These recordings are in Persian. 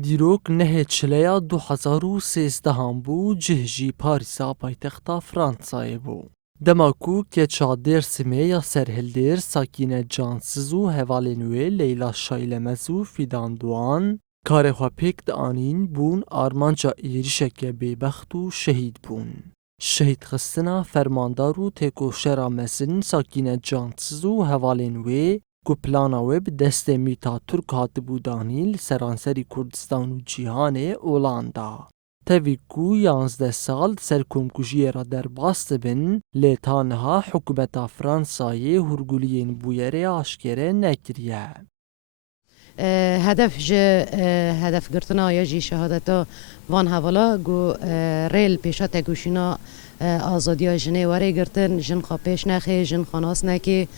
دیروک نه چلیا 2013 بو جهجی پاریسا پایتختا فرانسای بو. دماکو که چادر سمیه سرهلدر ساکینه جانسزو هوالینوی لیلا شایلمزو فیدان دوان کار خوا پیک آنین بون آرمانجا ایریشک بیبخت و شهید بون. شهید خستنا فرماندار و تکوشرا مسن ساکینه جانسزو هوالینوی کو پلانا وی به دست میتا ترک هات بودانیل سرانسری کردستان و جیهان اولاندا. تاوی کو 11 سال سرکومکوژی را در باست بن لیتانها حکومت فرانسای هرگولین بویره آشکره نکریه. هدف گرتنا یا جی شهادتا وان حوالا گو ریل پیشا تگوشینا آزادی جنه واره گرتن جن خوا پیش نخی جن خاناس نکی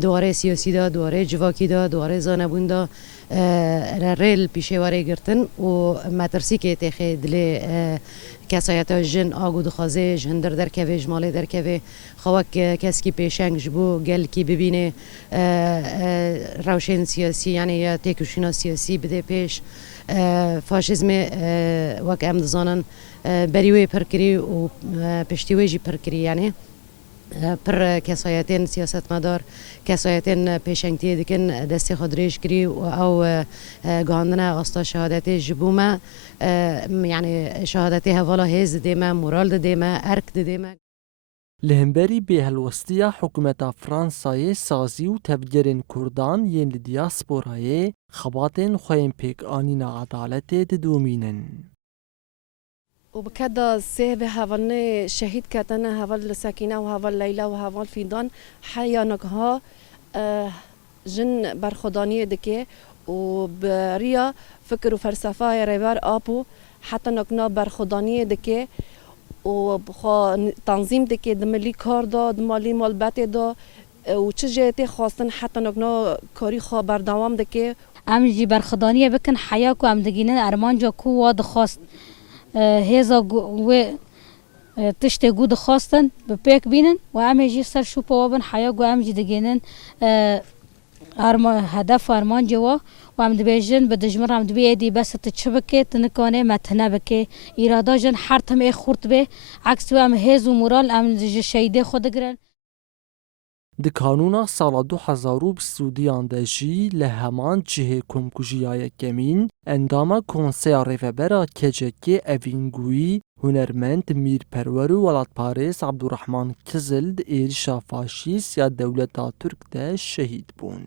دواره سیاسی دا دواره جواکی دا دواره زانبون دا ریل پیشه واره گرتن و مترسی که تخی دل کسایتا جن آگو دخوازه جن در درکوه جماله درکوه خواک کسی که پیشنگ جبو گل کی ببینه روشن سیاسی یعنی یا تکوشینا سیاسی بده پیش فاشیزم وک ام دزانن بریوی پرکری و پشتیوی جی پرکری یعنی پر کسایتین سیاست مدار کسایتین پیشنگتی دیکن دستی خود ریش کری او گاندنه آستا شهادتی جبومه یعنی شهادتی حوالا هیز دیمه مورال دیمه ارک دیمه لهمبری به هلوستیا حکومت فرانسای سازی و تفجیرین کردان ین دیاسپورای خباتین خویم پیک آنین عدالت ددومینن. وبكذا سه هوال شهيد كتنا هوال سكينة وهوال ليلى وهوال فيدان حيانكها جن برخدانية دكي وبريا فكر وفلسفة ريبار أبو حتى نكنا برخدانية دكي وبخا تنظيم دكي دملي كاردا دمالي مالبات دا وتشجعتي خاصة حتى نكنا كاري خبر دوام دكي ام جي برخدانية بكن حياكو ام دقينن ارمان جا كو واد خاص هزا و تشته گود خواستن به پیک بینن و ام جی سر شو پوابن حیا گو ام جی دگینن هدف ارمان جوا و ام دبیجن به دجمر ام دبیدی بس تشبکه تنکانه متنه بکه ایرادا جن هر تم ای خورد به عکس و ام هز و مورال ام شیده خود گرن د کانونا سال 2022 ده جی لهمان جهه کمکوژیای کمین اندام کنسیا ریفبرا کجکی اوینگوی هنرمند میرپرور و ولاد پاریس عبدالرحمن کزل د ایریشا فاشیست یا دولتا ترک ده شهید بون.